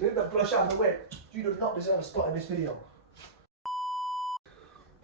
Move that brush out of the way. You do not deserve a spot in this video.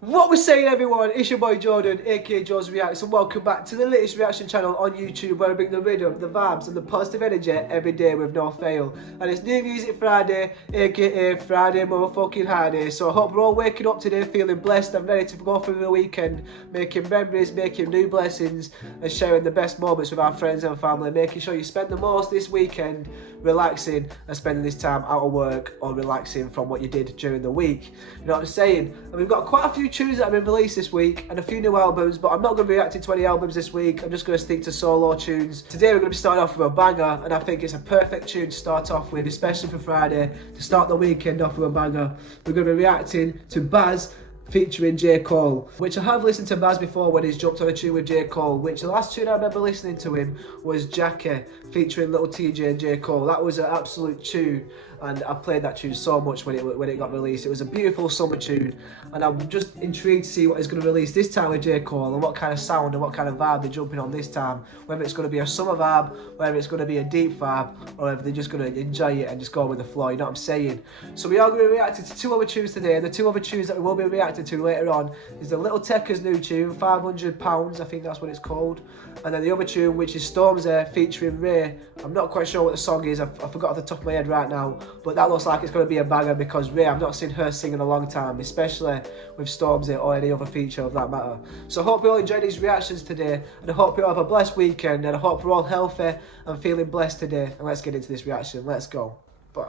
What we're saying, everyone, it's your boy Jordan, aka Joe's Reacts, and welcome back to the latest reaction channel on YouTube, where I bring the rhythm, the vibes, and the positive energy every day with no fail. And it's New Music Friday, aka Friday motherfucking Friday. So I hope we're all waking up today feeling blessed and ready to go through the weekend, making memories, making new blessings, and sharing the best moments with our friends and family, making sure you spend the most this weekend relaxing and spending this time out of work or relaxing from what you did during the week. You know what I'm saying? And we've got quite a few tunes that have been released this week and a few new albums, but I'm not going to be reacting to any albums this week. I'm just going to stick to solo tunes. Today we're going to be starting off with a banger, and I think it's a perfect tune to start off with, especially for Friday, to start the weekend off with a banger. We're going to be reacting to Baz featuring J. Cole, which I have listened to Baz before when he's jumped on a tune with J. Cole, which the last tune I remember listening to him was Jackie featuring Little TJ and J. Cole. That was an absolute tune, and I played that tune so much when it got released. It was a beautiful summer tune, and I'm just intrigued to see what he's going to release this time with J. Cole, and what kind of sound and what kind of vibe they're jumping on this time. Whether it's going to be a summer vibe, whether it's going to be a deep vibe, or whether they're just going to enjoy it and just go with the flow, you know what I'm saying? So we are going to be reacting to two other tunes today, and the two other tunes that we will be reacting to later on is the Little Tekka's new tune, £500, I think that's what it's called, and then the other tune, which is Stormzy featuring Ray. I'm not quite sure what the song is, I forgot off the top of my head right now, but that looks like it's going to be a banger because Ray, I've not seen her sing in a long time, especially with Stormzy or any other feature of that matter. So I hope you all enjoy these reactions today, and I hope you all have a blessed weekend, and I hope we're all healthy and feeling blessed today. And let's get into this reaction, let's go.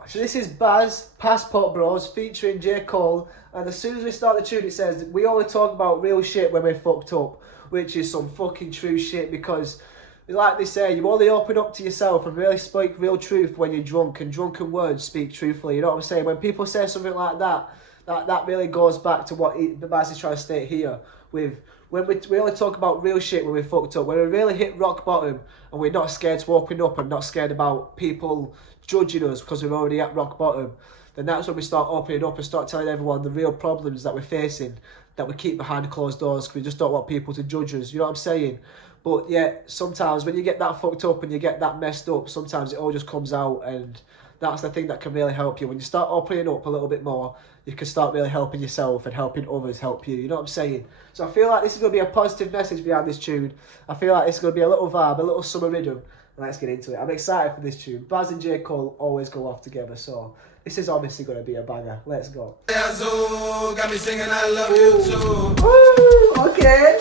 So this is Baz, Passport Bros, featuring J. Cole, and as soon as we start the tune it says, we only talk about real shit when we're fucked up, which is some fucking true shit, because like they say, you only open up to yourself and really speak real truth when you're drunk, and drunken words speak truthfully, you know what I'm saying? When people say something like that, that really goes back to what Baz is trying to state here, with when we only talk about real shit when we're fucked up, when we really hit rock bottom and we're not scared to open up and not scared about people judging us because we're already at rock bottom, then that's when we start opening up and start telling everyone the real problems that we're facing, that we keep behind closed doors because we just don't want people to judge us, you know what I'm saying? But yeah, sometimes when you get that fucked up and you get that messed up, sometimes it all just comes out, and that's the thing that can really help you. When you start opening up a little bit more, you can start really helping yourself and helping others help you, you know what I'm saying? So I feel like this is going to be a positive message behind this tune. I feel like it's going to be a little vibe, a little summer rhythm, and let's get into it. I'm excited for this tune. Baz and J. Cole always go off together, so this is obviously going to be a banger. Let's go. Got me singing I love you too. Woo, okay.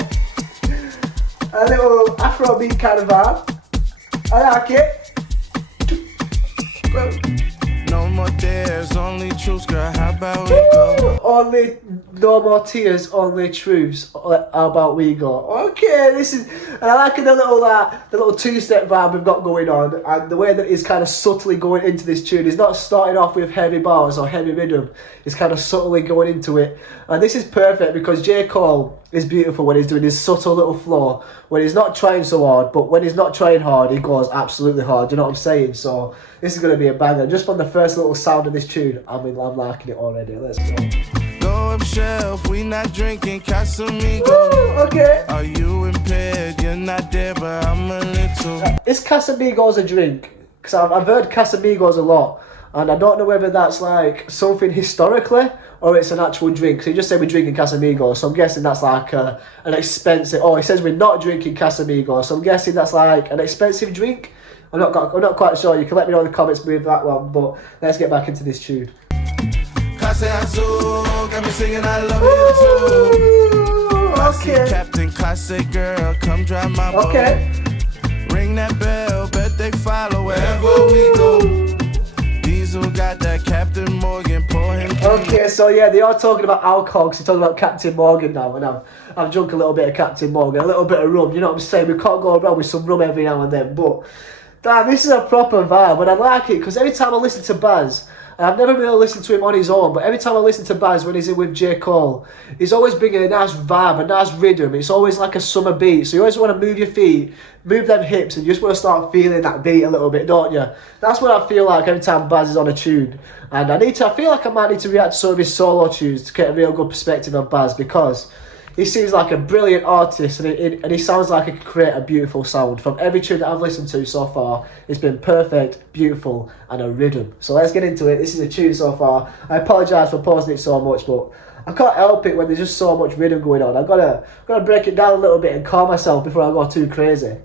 A little Afrobeat kind of vibe. I like it. No more tears, only truths, girl. How about we go? Only no more tears, only truths. How about we go? Okay, this is, and I like the little two-step vibe we've got going on, and the way that it's kind of subtly going into this tune. It's not starting off with heavy bars or heavy rhythm. It's kind of subtly going into it, and this is perfect because J. Cole is beautiful when he's doing his subtle little flow, when he's not trying so hard, but when he's not trying hard, he goes absolutely hard, you know what I'm saying? So this is going to be a banger. Just from the first little sound of this tune, I'm liking it already. Let's go. Go up shelf, we not drinking Casamigos. Woo, okay. Are you impaired? You're not there, but I'm a little. Is Casamigos a drink? Because I've heard Casamigos a lot, and I don't know whether that's like something historically or it's an actual drink. So you just say we're drinking Casamigos, so I'm guessing that's like an expensive. Oh, it says we're not drinking Casamigos, so I'm guessing that's like an expensive drink. I'm not quite sure. You can let me know in the comments with that one, but let's get back into this tune. Got me singing I love you too. Okay. Captain Classic girl, come drive my boat. Okay. Ring that bell, bet they follow wherever we go. Diesel got that Captain Morgan, pour him. Okay, so yeah, they are talking about alcohol, because they're talking about Captain Morgan now, and I've drunk a little bit of Captain Morgan, a little bit of rum, you know what I'm saying? We can't go around with some rum every now and then, but damn, this is a proper vibe, and I like it, because every time I listen to Baz, and I've never really listened to him on his own, but every time I listen to Baz when he's in with J. Cole, he's always bringing a nice vibe, a nice rhythm. It's always like a summer beat, so you always want to move your feet, move them hips, and you just want to start feeling that beat a little bit, don't you? That's what I feel like every time Baz is on a tune. And I feel like I might need to react to some of his solo tunes to get a real good perspective of Baz, because he seems like a brilliant artist, and he sounds like he could create a beautiful sound. From every tune that I've listened to so far, it's been perfect, beautiful, and a rhythm. So let's get into it. This is a tune so far. I apologise for pausing it so much, but I can't help it when there's just so much rhythm going on. I've got to break it down a little bit and calm myself before I go too crazy.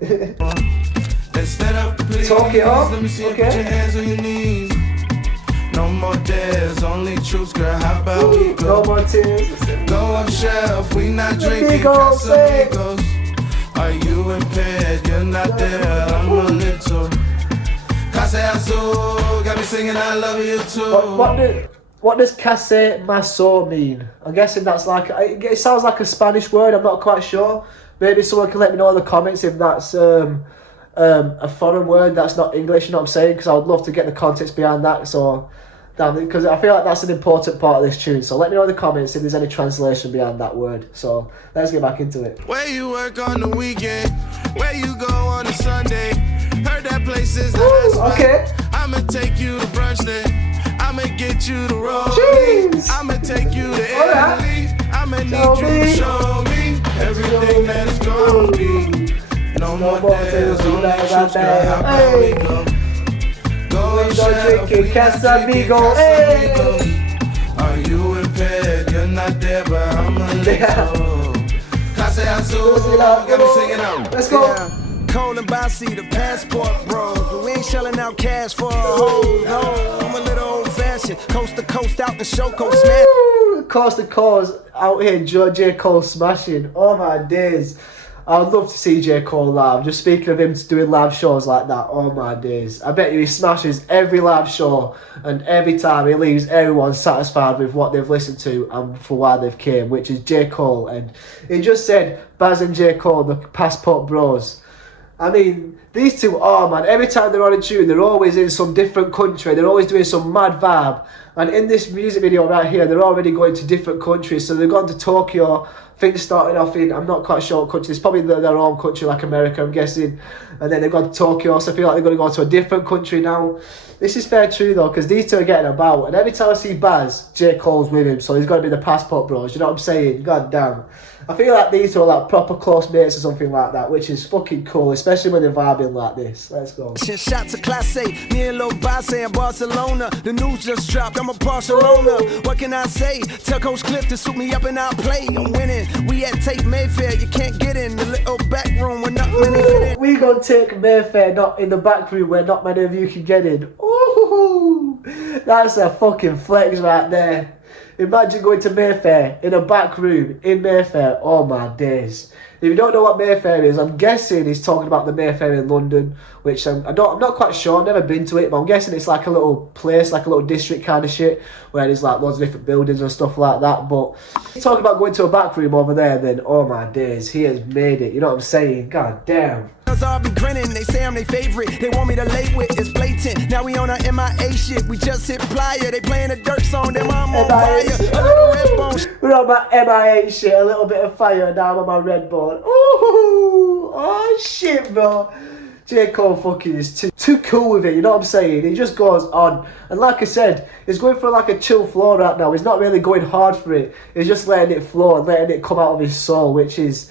Talk it up, let me see you okay? put your hands on your knees. No more dares, only truths, girl, how about we go? No more tears. Go up shelf, we not drinking Amigos, Casamigos. Are you impaired? You're not there, I'm a little. Casa Azul, got me singing I love you too. What does Casa Maso mean? I'm guessing that's like, it sounds like a Spanish word, I'm not quite sure. Maybe someone can let me know in the comments if that's a foreign word that's not English, you know what I'm saying? Because I would love to get the context behind that. So, because I feel like that's an important part of this tune. So let me know in the comments if there's any translation behind that word. So let's get back into it. Where you work on the weekend, where you go on a Sunday. Heard that place is the best spot. Okay. I'ma take you to brunch then. I'ma get you to roll. Jeez. I'ma take you to Alright. Italy. I'ma need you to show me everything that it's gonna be. No more days, only truths, girl, how about we go? Go and drinking Casamigos, hey. Are you impaired? You're not there, but I'm a little. Casa Azul, got me singing out. Let's go. Cole and Bossy, the passport bros. But we ain't shelling out cash for a hoe. No, I'm a little old fashioned. Coast to coast out the show, coast smash. Woo! Coast to coast out here, J. Cole smashing. Oh my days. I would love to see J. Cole live. Just speaking of him doing live shows like that, oh my days. I bet you he smashes every live show, and every time he leaves everyone satisfied with what they've listened to and for why they've came, which is J. Cole. And he just said, Baz and J. Cole, the passport bros. I mean, these two are, man, every time they're on a tune, they're always in some different country. They're always doing some mad vibe. And in this music video right here, they're already going to different countries. So they've gone to Tokyo. I think they're starting off in, I'm not quite sure what country. It's probably their own country, like America, I'm guessing. And then they've gone to Tokyo. So I feel like they're going to go to a different country now. This is fair true, though, because these two are getting about. And every time I see Baz, J. Cole's with him. So he's got to be the passport bros. You know what I'm saying? God damn. I feel like these two are like proper close mates or something like that, which is fucking cool, especially when they're vibing like this. Let's go. Shots of Class A, me and Lil Bossy in Barcelona. The news just dropped, I'm a Barcelona. What can I say? Tell Coach Cliff to suit me up and I'll play. I'm winning. We at Tate Mayfair, you can't get in the little back room where not many fit in. We gonna take Mayfair, not in the back room where not many of you can get in. Ooh, that's a fucking flex right there. Imagine going to Mayfair in a back room in Mayfair. Oh my days. If you don't know what Mayfair is, I'm guessing he's talking about the Mayfair in London, which I'm not quite sure. I've never been to it, but I'm guessing it's like a little place, like a little district kind of shit, where there's like loads of different buildings and stuff like that. But he's talking about going to a back room over there, then oh my days, he has made it. You know what I'm saying? God damn. I'll be grinning, they say I'm their favorite. They want me to lay with, it's blatant. Now we on our MIA shit, we just hit Playa. They playing a dirt song, then I'm on fire. A little red bone. We're on my MIA shit, a little bit of fire, now I'm on my red bone. Ooh, oh shit, bro. J. Cole fucking is too cool with it, you know what I'm saying? He just goes on. And like I said, he's going for like a chill flow right now. He's not really going hard for it. He's just letting it flow and letting it come out of his soul, which is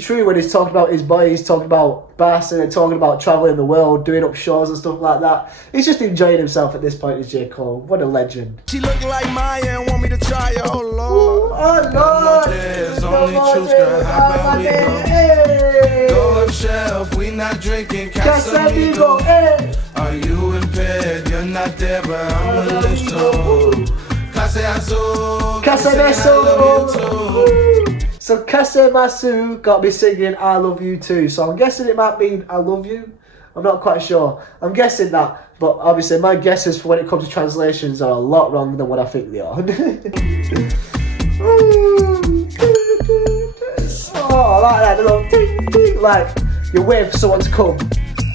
true when he's talking about his boy, he's talking about Bass and talking about travelling the world, doing up shows and stuff like that. He's just enjoying himself at this point, is J. Cole. What a legend. She look like Maya and want me to try her, oh Lord. Ooh, oh Lord. There's only truth, girl, how about we go? Hey. Go up shelf, we not drinking Casamigo, Casamigos. hey. Are you impaired? You're not there, but I'm a little. Casa Azul, Casamaso. So Casamasu got me singing I Love You Too. So I'm guessing it might mean I love you. I'm not quite sure. I'm guessing that. But obviously my guesses for when it comes to translations are a lot wrong than what I think they are. Oh, I like that little ding, ding. Like you're waiting for someone to come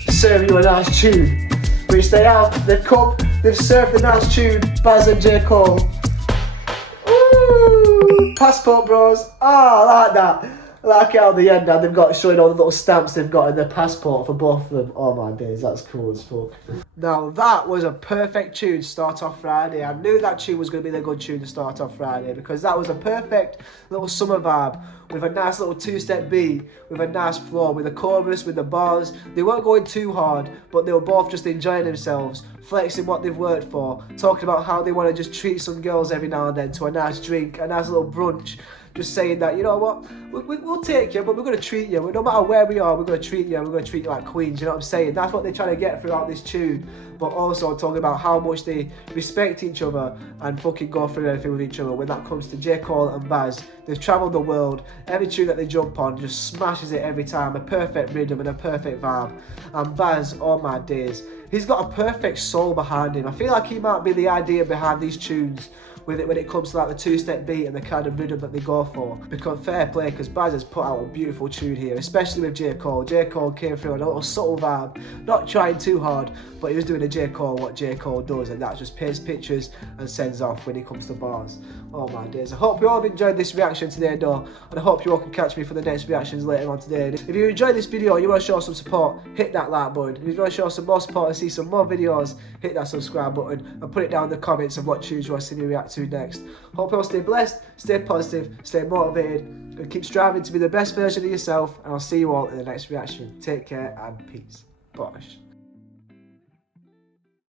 serve you a nice tune. Which they have. They've come, they've served the nice tune, Baz and J. Cole. Passport bros. Oh, I like that. Like how at the end now they've got showing all the little stamps they've got in their passport for both of them. Oh my days, that's cool as fuck. Now that was a perfect tune to start off Friday. I knew that tune was going to be the good tune to start off Friday because that was a perfect little summer vibe with a nice little two-step beat, with a nice flow, with a chorus, with the bars. They weren't going too hard, but they were both just enjoying themselves, flexing what they've worked for, talking about how they want to just treat some girls every now and then to a nice drink, a nice little brunch. Just saying that, you know what, we'll take you, but we're going to treat you. No matter where we are, we're going to treat you. We're going to treat you like queens, you know what I'm saying? That's what they're trying to get throughout this tune. But also talking about how much they respect each other and fucking go through anything with each other. When that comes to J. Cole and Baz, they've travelled the world. Every tune that they jump on just smashes it every time. A perfect rhythm and a perfect vibe. And Baz, oh my days, he's got a perfect soul behind him. I feel like he might be the idea behind these tunes. With it when it comes to like the two-step beat and the kind of rhythm that they go for. Because fair play, because Baz has put out a beautiful tune here, especially with J. Cole. J. Cole came through on a little subtle vibe, not trying too hard, but he was doing a J. Cole, what J. Cole does, and that just paints pictures and sends off when he comes to bars. Oh my days. I hope you all have enjoyed this reaction today though, and I hope you all can catch me for the next reactions later on today. If you enjoyed this video and you want to show some support, hit that like button. If you want to show some more support and see some more videos, hit that subscribe button and put it down in the comments of what tunes you want to see me react to next. Hope you all stay blessed, stay positive, stay motivated, and keep striving to be the best version of yourself, and I'll see you all in the next reaction. Take care and peace. Bosh.